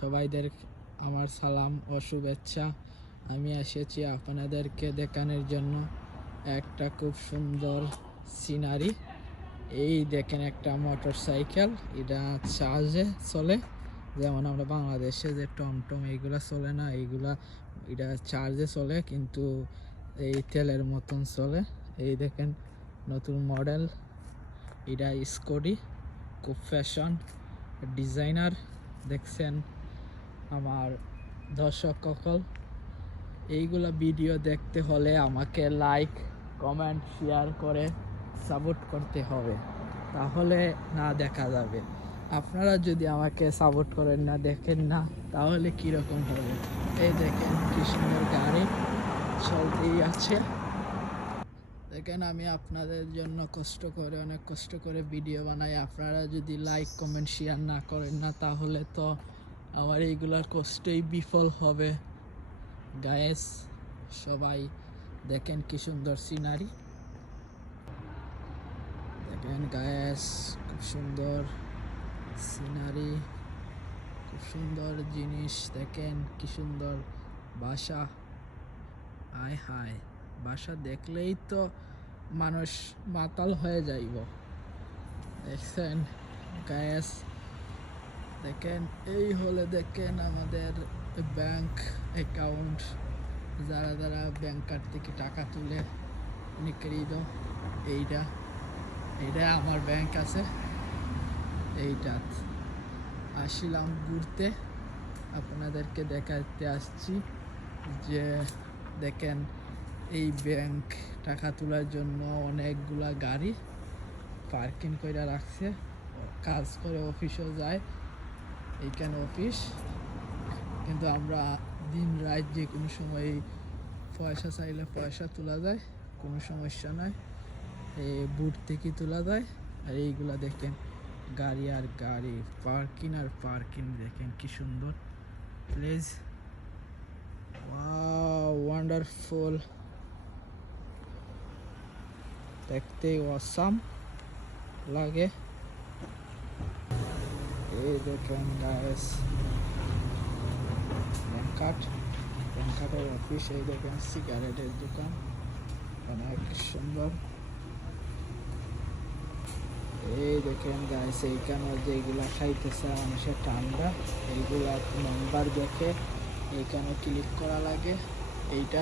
সবাইদের আমার সালাম ও শুভেচ্ছা। আমি এসেছি আপনাদেরকে দেখানোর জন্য একটা খুব সুন্দর সিনারি। এই দেখেন একটা মোটরসাইকেল, এটা চার্জে চলে। যেমন আমরা বাংলাদেশে যে টমটম এইগুলা চলে না, এটা চার্জে চলে, কিন্তু এই তেলের মতন চলে। এই দেখেন নতুন মডেল, এটা স্কুটি, খুব ফ্যাশন ডিজাইনার। দেখছেন আমার দর্শক সকল, এইগুলা ভিডিও দেখতে হলে আমাকে লাইক কমেন্ট শেয়ার করে সাপোর্ট করতে হবে, তাহলে না দেখা যাবে। আপনারা যদি আমাকে সাপোর্ট করেন না, দেখেন না, তাহলে কীরকম হবে? এই দেখেন কি সুন্দর গাড়ি চলতেই আছে। দেখেন আমি আপনাদের জন্য অনেক কষ্ট করে ভিডিও বানাই। আপনারা যদি লাইক কমেন্ট শেয়ার না করেন না, তাহলে তো আমার এইগুলার কষ্টই বিফল হবে। গায়েস, সবাই দেখেন কি সুন্দর সিনারি। দেখেন গায়েস, খুব সুন্দর সিনারি, খুব সুন্দর জিনিস। দেখেন কি সুন্দর বাসা। আয় হায়, বাসা দেখলেই তো মানুষ মাতাল হয়ে যাইব। দেখছেন গায়েস, দেখেন এই হলে দেখেন আমাদের ব্যাংক অ্যাকাউন্ট। যারা ব্যাংকার থেকে টাকা তুলে নিকৃত, এইটা আমার ব্যাংক আছে। এইটা আসিলাম ঘুরতে, আপনাদেরকে দেখাতে আসছি যে দেখেন এই ব্যাংক টাকা তোলার জন্য অনেকগুলা গাড়ি পার্কিং করে রাখছে। কাজ করে অফিসও যায়, এইখানে অফিস। কিন্তু আমরা দিন রাত যে কোনো সময় পয়সা চাইলে পয়সা তোলা যায়, কোনো সমস্যা নয়। এই বুট থেকে তোলা যায়। আর এইগুলা দেখেন গাড়ি আর গাড়ি, পার্কিং আর পার্কিং। দেখেন কি সুন্দর প্লেস, ওয়াও ওয়ান্ডারফুল, দেখতে অসাম লাগে। এই দেখেন গাইস, ব্যাংকাটের অফিস। এই দেখেন সিগারেটের দোকান, অনেক সুন্দর। এই দেখেন গাইস, এইখানে যেগুলা খাইতেছে মানুষের ঠান্ডা, এইগুলা নাম্বার দেখে এইখানে ক্লিক করা লাগে। এইটা